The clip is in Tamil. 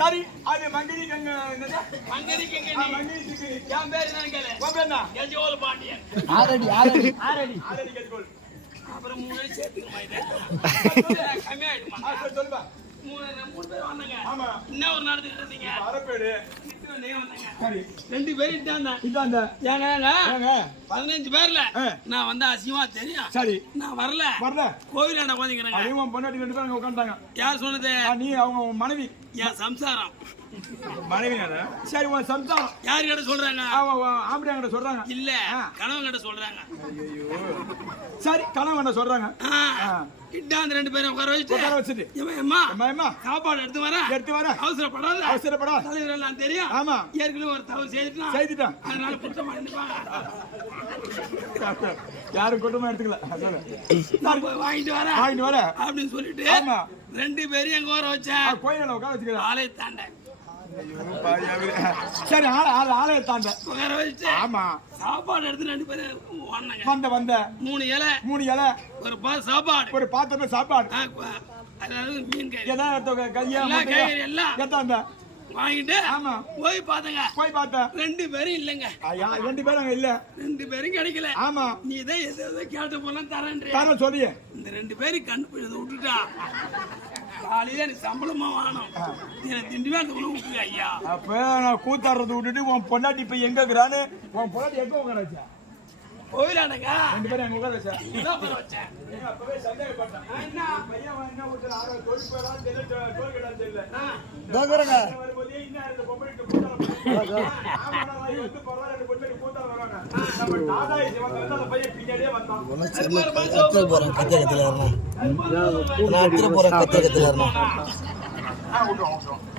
சரி அது மங்கடி கங்க மங்கடி கங்க என் பேரு என்ன கேளு உன் பேர் என்ன கெஜோல் பாண்டியன் ஆரடி கெஜோல் அப்புறம் மூணு சேர்த்துக்குமா இது கம்மியாயிடுமா சொல்லுப்பா மூணு பேர் வந்தாங்க ஆமா என்ன ஒரு நடந்துட்டு இருந்தீங்க அரப்பேடு சரி ரெண்டு பேரும் இதாண்ட ஏங்க 15 பேர்ல நான் வந்து அசிங்கமா தெரியும் சரி நான் வரல கோயிலாண்ட உட்காந்துக்கிறேங்க அதிகமா பொண்டாட்டி 2 பேரும் உட்காந்துட்டாங்க யார் சொன்னது நீ அவங்க மனைவி என் சம்சாரம் மனைவி சரி உன் சம்சாரம் யாரு கிட்ட சொல்றாங்க ஆம்படியா கிட்ட சொல்றாங்க இல்ல கணவன் கிட்ட சொல்றாங்க சரி கணவன் சொல்றாங்க இட்டாந்து 2 பேரும் உட்கார வச்சுட்டு அம்மா சாப்பாடு எடுத்து வர அவசரப்படாத தலைவர் எல்லாம் தெரியும் ஆமா ஏற்கனவே ஒரு தவறு செய்துட்டான் அதனால குற்றமா இருந்துப்பாங்க யாரும் குற்றமா எடுத்துக்கல வாங்கிட்டு வர அப்படின்னு சொல்லிட்டு 2 பேரும் எங்க உட்கார வச்சேன் கோயில உட்கார வச்சுக்கிறேன் ஆலய தாண்ட சரி ஆலய தாண்ட உட்கார வச்சு ஆமா சாப்பாடு எடுத்து 2 பேரும் வந்த 3 இலை ஒரு பாத்திரம் சாப்பாடு அதாவது மீன் கறி எல்லாம் வாங்கிட்டு ஆமா போய் பார்த்தேன் 2 பேரும் இல்லங்க 2 பேரும் அங்க இல்ல 2 பேரும் கிடைக்கல ஆமா நீ தான் எதை கேட்ட போலாம் தர சொல்லி இந்த 2 பேரும் கண்டுபிடிச்சதை விட்டுட்டா காலையில எனக்கு சம்பளமா வாங்கணும் எனக்கு திண்டிவே அந்த உணவு விட்டுருங்க ஐயா அப்ப நான் கூத்தாடுறத விட்டுட்டு உன் பொண்டாட்டி இப்ப எங்க இருக்கிறான்னு உன் பொண்டாட்டி எங்க உட்காரச்சா கோயிலானங்க 2 பேரும் அங்க உட்காரச்சா உட்கார வச்சேன் அப்பவே சந்தேகப்பட்டேன் என்ன பையன் என்ன விட்டு ஆரோ தொழில் போறான்னு தெரியல டோல் கடை தெரியல தோகறங்க வரும்போது இன்ன அந்த பொம்பளைக்கு கூத்தாட ஆமாடா வந்து பரவாயில்லை பொம்பளைக்கு கூத்தாட வராங்க நம்ம தாதா இது வந்து அந்த பையன் பின்னாடியே வந்தான் கத்திர போறேன் கத்திர கத்திர வரணும் நான் கத்திர போறேன் கத்திர கத்திர வரணும் விட்டுறோம்